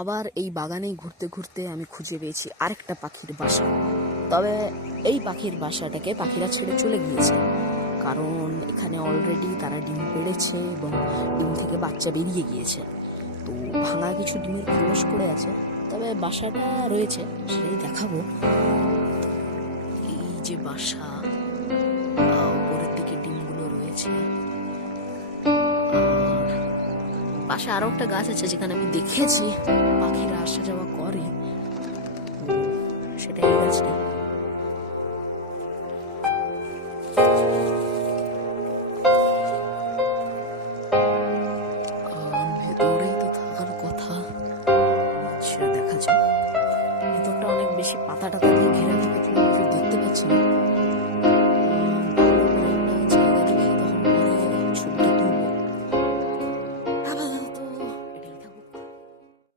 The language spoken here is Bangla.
আবার এই বাগানেই ঘুরতে ঘুরতে আমি খুঁজে পেয়েছি আরেকটা পাখির বাসা। তবে এই পাখির বাসাটাকে পাখিরা ছেড়ে চলে গিয়েছে, কারণ এখানে অলরেডি তারা ডিম পেড়েছে এবং ডিম থেকে বাচ্চা বেরিয়ে গিয়েছে। তো ভাঙা কিছু ডিমের খোলস পড়ে আছে, তবে বাসাটা রয়েছে, সেটাই দেখাবো। এই যে বাসা, উপরের দিকে ডিমগুলো রয়েছে। পাশে আরো একটা গাছ আছে যেখানে আমি দেখেছি পাখিরা আসা যাওয়া করে, সেটা এই গাছটা। ভেতরেই তো থাকার কথা, সেটা দেখা যায়। ভেতরটা অনেক বেশি পাতা টাতা দিয়ে ঘেরা থাকে, দেখতে পাচ্ছি না।